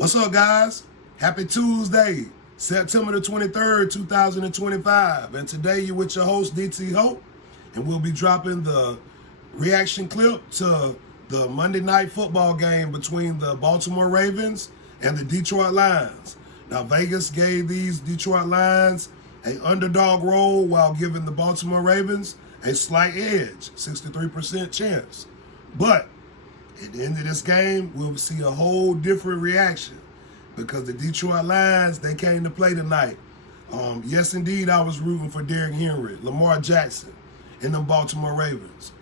What's up, guys? Happy Tuesday, September the 23rd, 2025. And today you're with your host, DT Hope, and we'll be dropping the reaction clip to the Monday night football game between the Baltimore Ravens and the Detroit Lions. Now, Vegas gave these Detroit Lions an underdog role while giving the Baltimore Ravens a slight edge, 63% chance. But at the end of this game, we'll see a whole different reaction because the Detroit Lions, they came to play tonight. Yes, indeed, I was rooting for Derrick Henry, Lamar Jackson, and the Baltimore Ravens.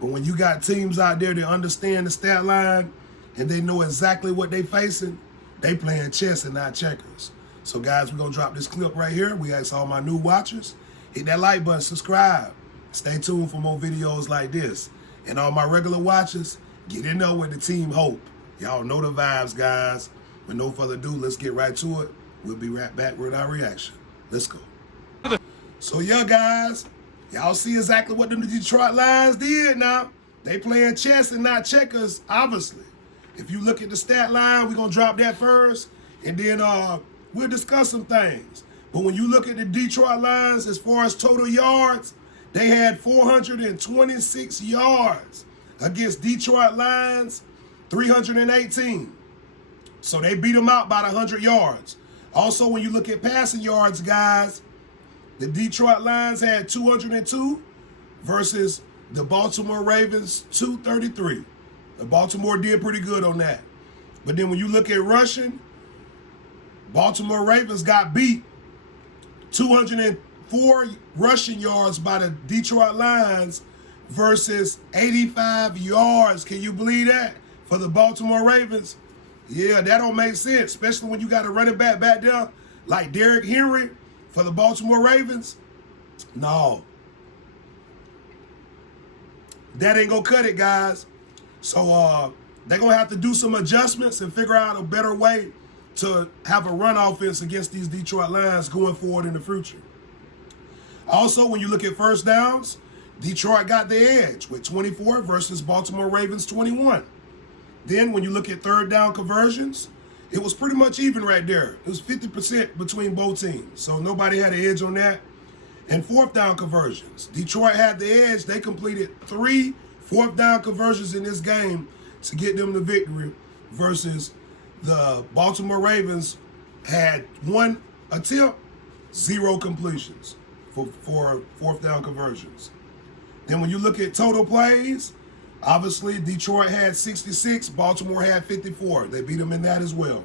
But when you got teams out there that understand the stat line and they know exactly what they facing, they playing chess and not checkers. So, guys, we're going to drop this clip right here. We ask all my new watchers, hit that like button, subscribe. Stay tuned for more videos like this. And all my regular watchers, get in there with the team Hope. Y'all know the vibes, guys. With no further ado, let's get right to it. We'll be right back with our reaction. Let's go. So, yeah, guys, y'all see exactly what them Detroit Lions did now. They playing chess and not checkers, obviously. If you look at the stat line, we're going to drop that first, and then we'll discuss some things. But when you look at the Detroit Lions, as far as total yards, they had 426 yards against Detroit Lions, 318. So they beat them out by 100 yards. Also, when you look at passing yards, guys, the Detroit Lions had 202 versus the Baltimore Ravens 233. The Baltimore did pretty good on that. But then when you look at rushing, Baltimore Ravens got beat 204 rushing yards by the Detroit Lions versus 85 yards. Can you believe that? For the Baltimore Ravens? Yeah, that don't make sense, especially when you got a running back there like Derrick Henry for the Baltimore Ravens. No. That ain't gonna cut it, guys. So they're gonna have to do some adjustments and figure out a better way to have a run offense against these Detroit Lions going forward in the future. Also, when you look at first downs, Detroit got the edge with 24 versus Baltimore Ravens 21. Then when you look at third down conversions, it was pretty much even right there. It was 50% between both teams. So nobody had an edge on that. And fourth down conversions, Detroit had the edge. They completed 3 fourth down conversions in this game to get them the victory versus the Baltimore Ravens had 1 attempt, 0 completions for fourth down conversions. Then when you look at total plays, obviously Detroit had 66, Baltimore had 54. They beat them in that as well.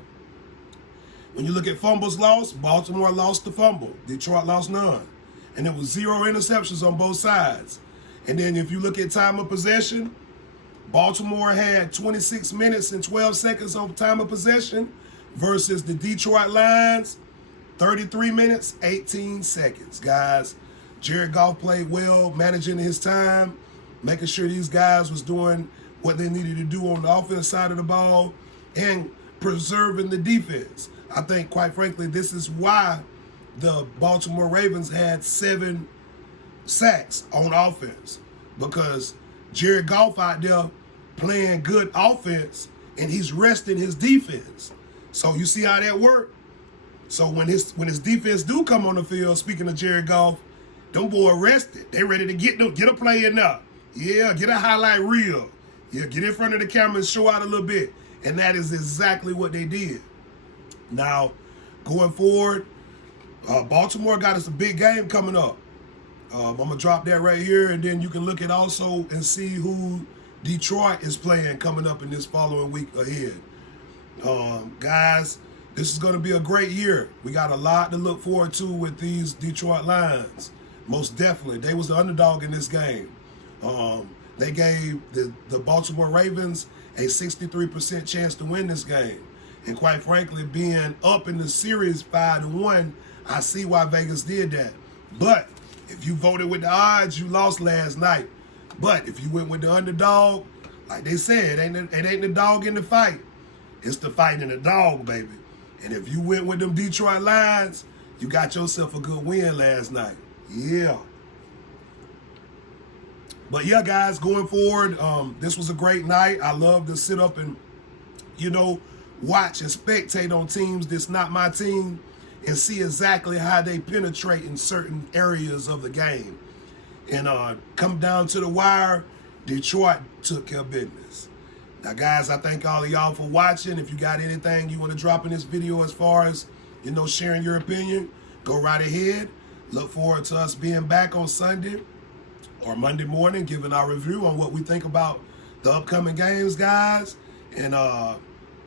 When you look at fumbles lost, Baltimore lost the fumble. Detroit lost none. And there was 0 interceptions on both sides. And then if you look at time of possession, Baltimore had 26 minutes and 12 seconds on time of possession versus the Detroit Lions, 33 minutes, 18 seconds. Guys, Jared Goff played well, managing his time, making sure these guys was doing what they needed to do on the offense side of the ball and preserving the defense. I think, quite frankly, this is why the Baltimore Ravens had 7 sacks on offense, because Jared Goff out there playing good offense and he's resting his defense. So you see how that worked? So when his defense do come on the field, speaking of Jared Goff, them boys rested. They ready to get a play in there. Yeah, get a highlight reel. Yeah, get in front of the camera and show out a little bit. And that is exactly what they did. Now, going forward, Baltimore got us a big game coming up. I'm going to drop that right here, and then you can look at also and see who Detroit is playing coming up in this following week ahead. Guys, this is going to be a great year. We got a lot to look forward to with these Detroit Lions. Most definitely. They was the underdog in this game. They gave the Baltimore Ravens a 63% chance to win this game. And quite frankly, being up in the series 5-1, I see why Vegas did that. But if you voted with the odds, you lost last night. But if you went with the underdog, like they said, it ain't the dog in the fight. It's the fight in the dog, baby. And if you went with them Detroit Lions, you got yourself a good win last night. Yeah. But yeah, guys, going forward, this was a great night. I love to sit up and, watch and spectate on teams that's not my team and see exactly how they penetrate in certain areas of the game. And come down to the wire, Detroit took care of business. Now, guys, I thank all of y'all for watching. If you got anything you want to drop in this video as far as, sharing your opinion, go right ahead. Look forward to us being back on Sunday or Monday morning, giving our review on what we think about the upcoming games, guys. And I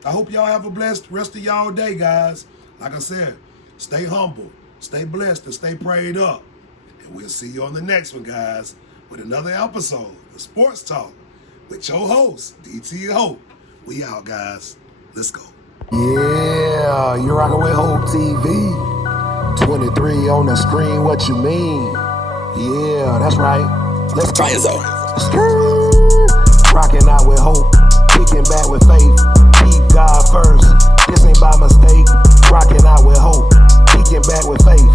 hope y'all have a blessed rest of y'all day, guys. Like I said, stay humble, stay blessed, and stay prayed up. And we'll see you on the next one, guys, with another episode of Sports Talk with your host, DT Hope. We out, guys. Let's go. Yeah, you're rocking with Hope TV. 23 on the screen, what you mean? Yeah, that's right. Let's go. Rocking out with hope, kicking back with faith. Keep God first, this ain't by mistake. Rocking out with hope, kicking back with faith.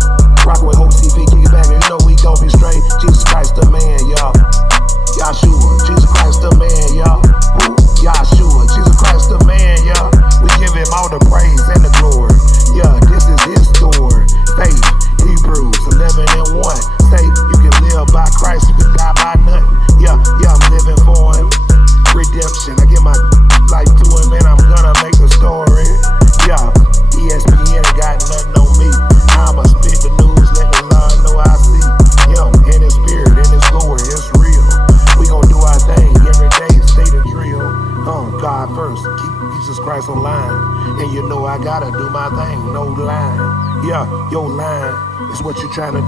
Rocking with Hope TV, kicking back, and you know we gon' be straight. Jesus Christ the man, y'all. Yahshua, Jesus Christ the man, y'all. Who? Yahshua, Jesus Christ the man, y'all. We give him all the praise and the glory. Yeah, this is his story. Faith, Hebrews 11:1. Say you can live by Christ, you can die by nothing. Yeah, I'm living for him. Redemption, I give my life to him and I'm gonna make a story. Yeah, ESPN ain't got nothing on me. I'ma spit the news, let the Lord know I see him in his spirit, in his glory, it's real. We gon' do our thing every day, stay the drill. God first, keep Jesus Christ online. And you know I gotta do my thing, no line. Yeah, your line is what you trying to do.